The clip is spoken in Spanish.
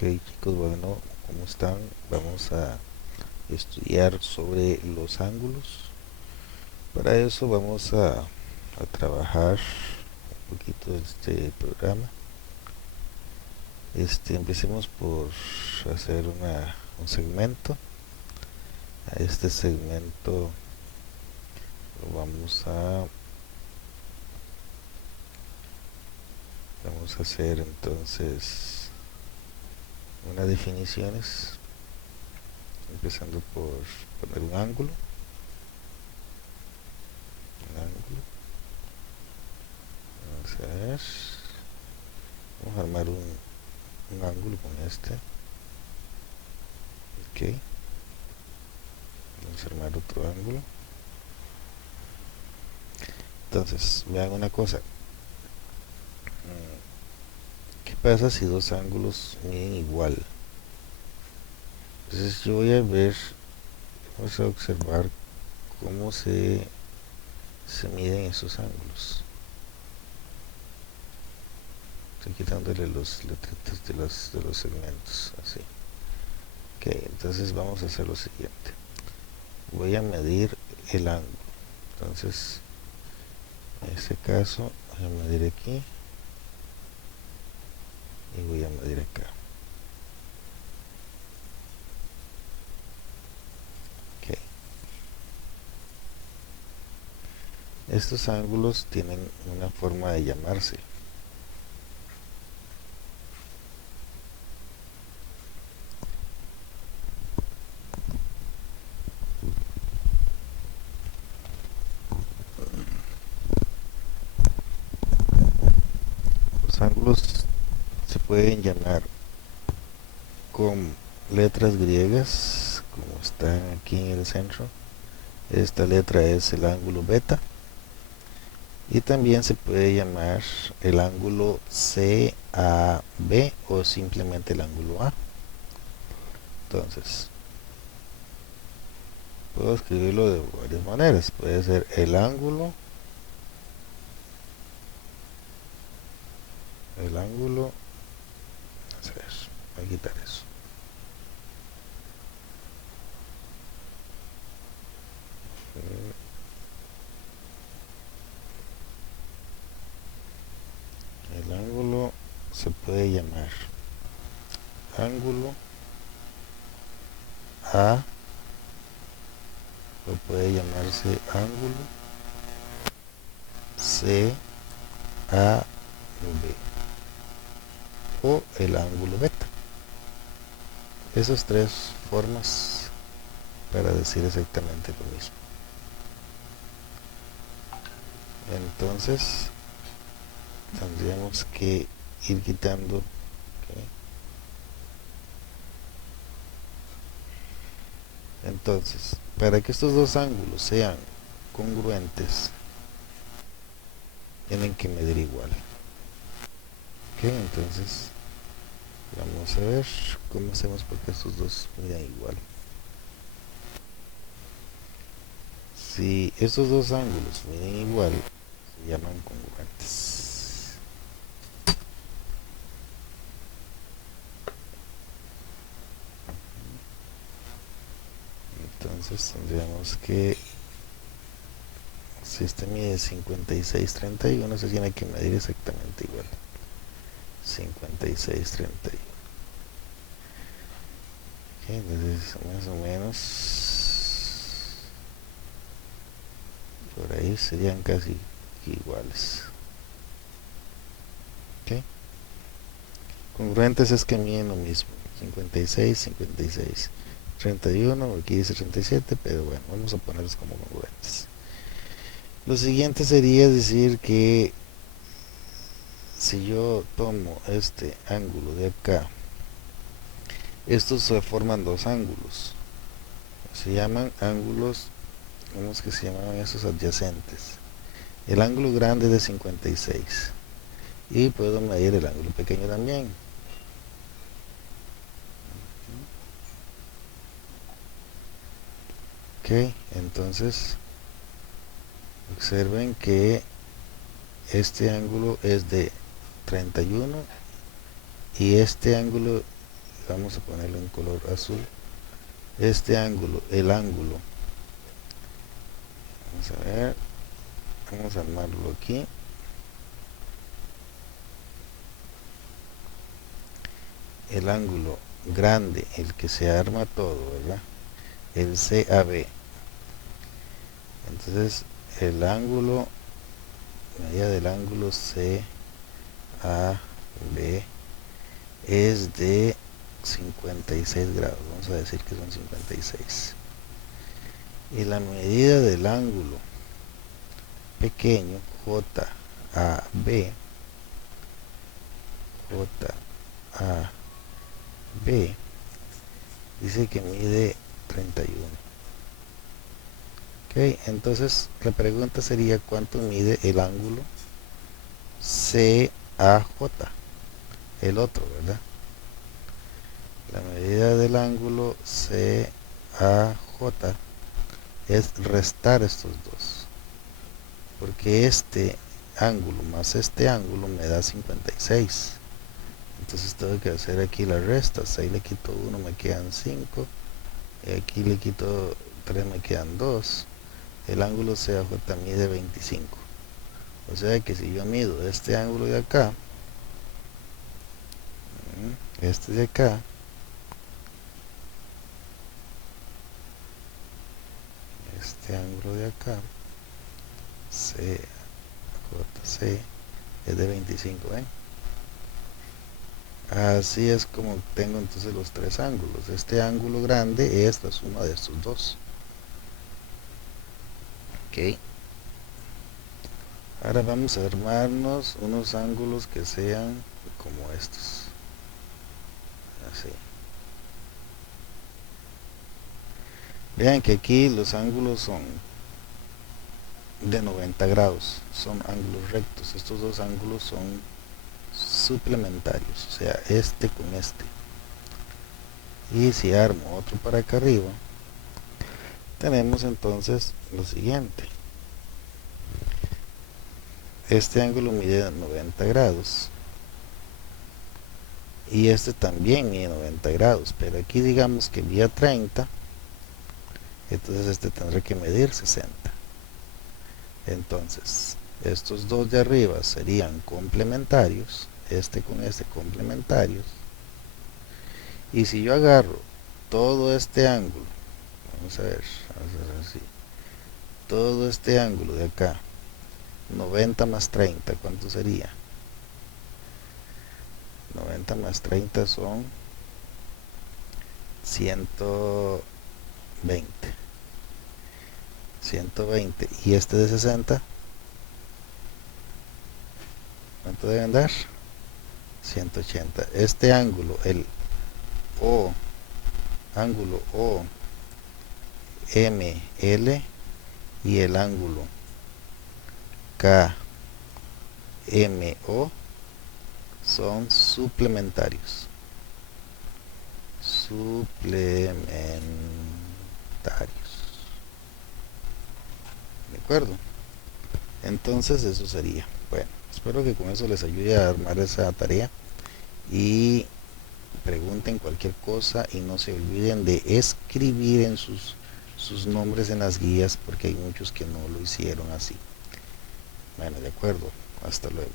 Ok, chicos, bueno, ¿cómo están? Vamos a estudiar sobre los ángulos. Para eso vamos a trabajar un poquito este programa. Empecemos por hacer un segmento. A este segmento lo vamos a hacer entonces unas definiciones, empezando por poner un ángulo. Vamos a ver. Vamos a armar un ángulo con este. Ok. Vamos a armar otro ángulo. Entonces, vean una cosa. ¿Qué pasa si dos ángulos miden igual? Entonces yo voy a ver, vamos a observar cómo se miden esos ángulos. Estoy quitándole los letritas de los segmentos, así. Ok, entonces vamos a hacer lo siguiente. Voy a medir el ángulo. Entonces, en este caso, voy a medir aquí y voy a medir acá. Ok. Estos ángulos tienen una forma de llamarse. Los ángulos se pueden llamar con letras griegas, como están aquí en el centro. Esta letra es el ángulo beta. Y también se puede llamar el ángulo CAB o simplemente el ángulo A. Entonces, puedo escribirlo de varias maneras. Puede ser el ángulo, vamos a ver, voy a quitar eso. El ángulo se puede llamar ángulo A o puede llamarse ángulo CAB o el ángulo beta. Esas tres formas para decir exactamente lo mismo. Entonces tendríamos que ir quitando, ¿okay? Entonces, para que estos dos ángulos sean congruentes, tienen que medir igual. ¿Okay? Entonces, vamos a ver cómo hacemos para que estos dos midan igual. Si estos dos ángulos miden igual, se llaman congruentes. Entonces tendríamos que, si este mide 56,31, se tiene que medir exactamente igual. 56,31. Okay, entonces más o menos por ahí serían casi iguales. Okay. Congruentes es que miden lo mismo. 56, 56. 31, aquí dice 37, pero bueno, vamos a ponerlos como congruentes. Lo siguiente sería decir que si yo tomo este ángulo de acá, estos se forman dos ángulos. Se llaman ángulos, ¿cómo es que se llamaban esos adyacentes? El ángulo grande de 56. Y puedo medir el ángulo pequeño también. Ok, entonces observen que este ángulo es de 31 y este ángulo vamos a ponerlo en color azul. Este ángulo, el ángulo, vamos a ver, vamos a armarlo aquí. El ángulo grande, el que se arma todo, ¿verdad? El CAB. Entonces el ángulo, medida del ángulo CAB es de 56 grados, vamos a decir que son 56. Y la medida del ángulo pequeño, JAB, dice que mide 31. Ok, entonces la pregunta sería cuánto mide el ángulo CAJ, el otro, ¿verdad? La medida del ángulo CAJ es restar estos dos, porque este ángulo más este ángulo me da 56. Entonces tengo que hacer aquí la resta. 6 le quito 1, me quedan 5, y aquí le quito 3, me quedan 2. El ángulo CAJ mide 25. O sea que si yo mido este ángulo de acá, este de acá, este ángulo de acá, CJC, es de 25, ¿ven? Así es como tengo entonces los tres ángulos. Este ángulo grande es la suma de estos dos. Ok. Ahora vamos a armarnos unos ángulos que sean como estos. Así. Vean que aquí los ángulos son de 90 grados. Son ángulos rectos. Estos dos ángulos son suplementarios. O sea, este con este. Y si armo otro para acá arriba, tenemos entonces lo siguiente. Este ángulo mide 90 grados y este también mide 90 grados, pero aquí digamos que mide 30, entonces este tendrá que medir 60. Entonces estos dos de arriba serían complementarios, este con este complementarios, y si yo agarro todo este ángulo, vamos a ver así, todo este ángulo de acá, 90 más 30, ¿cuánto sería? 90 más 30 son 120. 120. Y este de 60, ¿cuánto deben dar? 180. Este ángulo, el O, ángulo OML, y el ángulo KMO son suplementarios. ¿De acuerdo? Entonces eso sería. Bueno, espero que con eso les ayude a armar esa tarea. Y pregunten cualquier cosa y no se olviden de escribir en sus nombres en las guías, porque hay muchos que no lo hicieron así. Bueno, de acuerdo. Hasta luego.